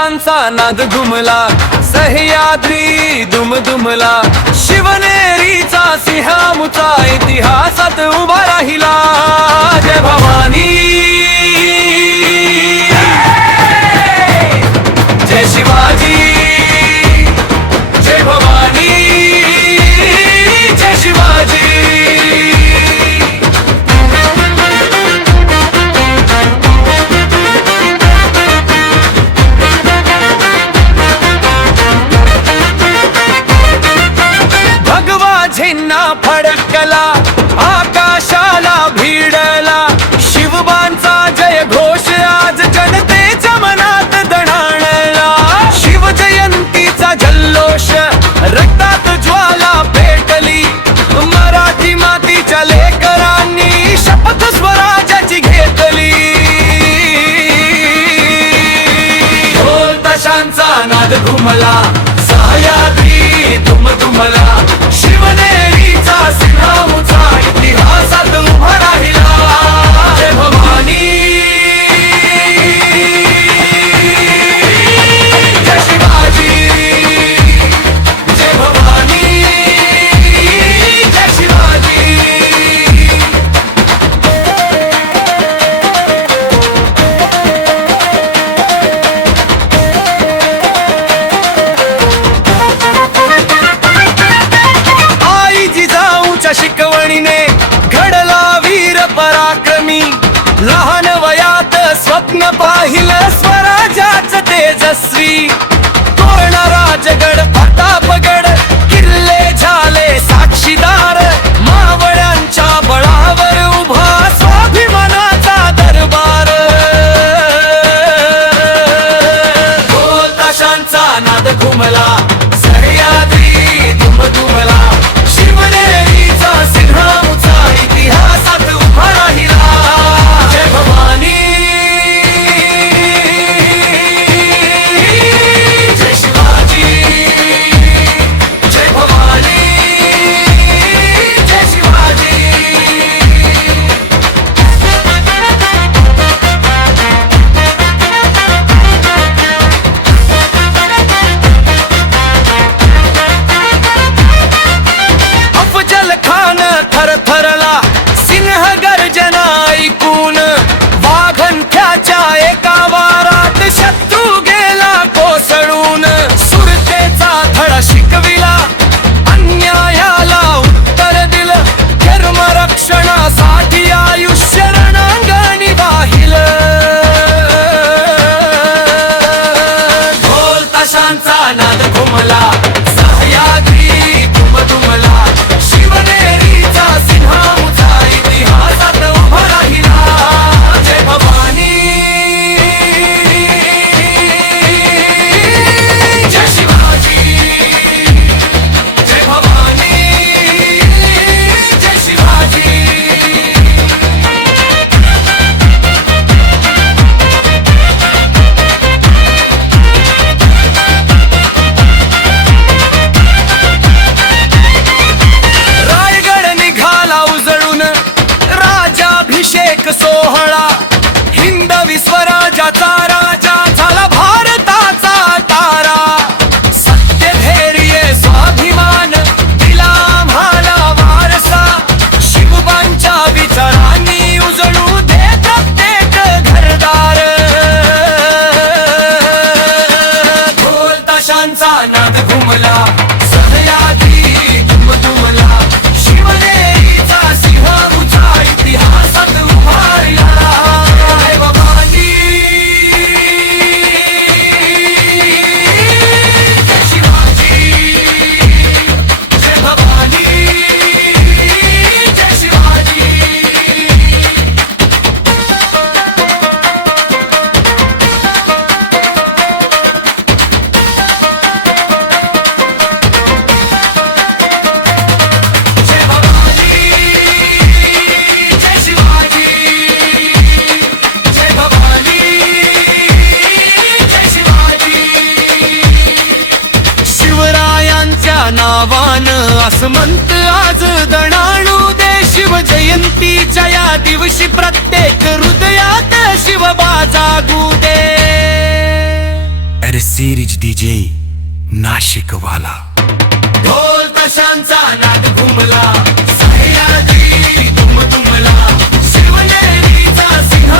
ताशांचा नाद घुमला, सह्याद्री दुमदुमला, शिवनेरीचा सिंहामुचा इतिहासात उभा राहिला. जय भवानी, जय शिवाजी, जय भवानी, जय शिवाजी. भगवा झेंडा फडकला, आकाशाला भिडला, शिवबांचा जय घोष आज जनतेच्या मनात दणाणला. शिवजयंतीचा जल्लोष रक्तात ज्वाला पेटली, मराठी मातीच्या लेकरांनी शपथ स्वराज्याची घेतली. ढोल ताशांचा नाद घुमला, सह्याद्री दुमदुमला, शिवनेरीचा सिंहामुचा इतिहासात उभा राहिला. जय भवानी, जय शिवाजी, जय भवानी, जय शिवाजी. शिकवणीने घडला वीर पराक्रमी, लहान वयात स्वप्न पाहिलं स्वराज्याच तेजस्वी. तोरण राजगड प्रतापगड किल्ले झाले साक्षीदार, मावळ्यांच्या बळावर उभा स्वाभिमानाचा दरबार. ढोल ताशांचा नाद घुमला, सह्याद्री दुमदुमला, शिवनेरीचा सिंहामुचा इतिहासात उभा राहिला. जय भवानी, जय शिवाजी, जय भवानी, जय शिवाजी. अफजल खान थरथरला, सिंह गर्जना ऐकून, वाघनख्याच्या एका वारात शत्रू गेला कोसळून. सुरतेचा धडा शिकविला, अन्यायाला उत्तर दिलं, धर्मरक्षणासाठी आयुष्य रणांगणी वाहिलं. ढोल ताशांचा नाद घुमला, सह्याद्री दुमदुमला, शिवनेरीचा सिंहामुचा इतिहासात उभा राहिला. जय भवानी, जय शिवाजी, जय भवानी, जय शिवाजी. रायगड निघाला उजळून, राजाभिषेक सोहळा, हिंदवी स्वराज्याचा राजा झाला भारताचा तारा. सत्य धैर्य स्वाभिमान दिला आम्हाला वारसा, शिवबांच्या विचारांनी उजळू दे प्रत्येक घरदार. ढोल ताशांचा नाद घुमला, सह्याद्री दुमदुमला, शिवनेरीचा सिंहामुचा इतिहासात उभा राहिला. जय भवानी, जय शिवाजी, जय भवानी, जय शिवाजी. आसमंत आज दणाणू दे शिव जयंतीच्या या दिवशी प्रत्येक हृदयात शिवबा जागू दे। अरे सिरीज डीजे नाशिकवाला ढोल ताशांचा नाद घुमला सह्याद्री दुमदुमला शिवनेरीचा सिंह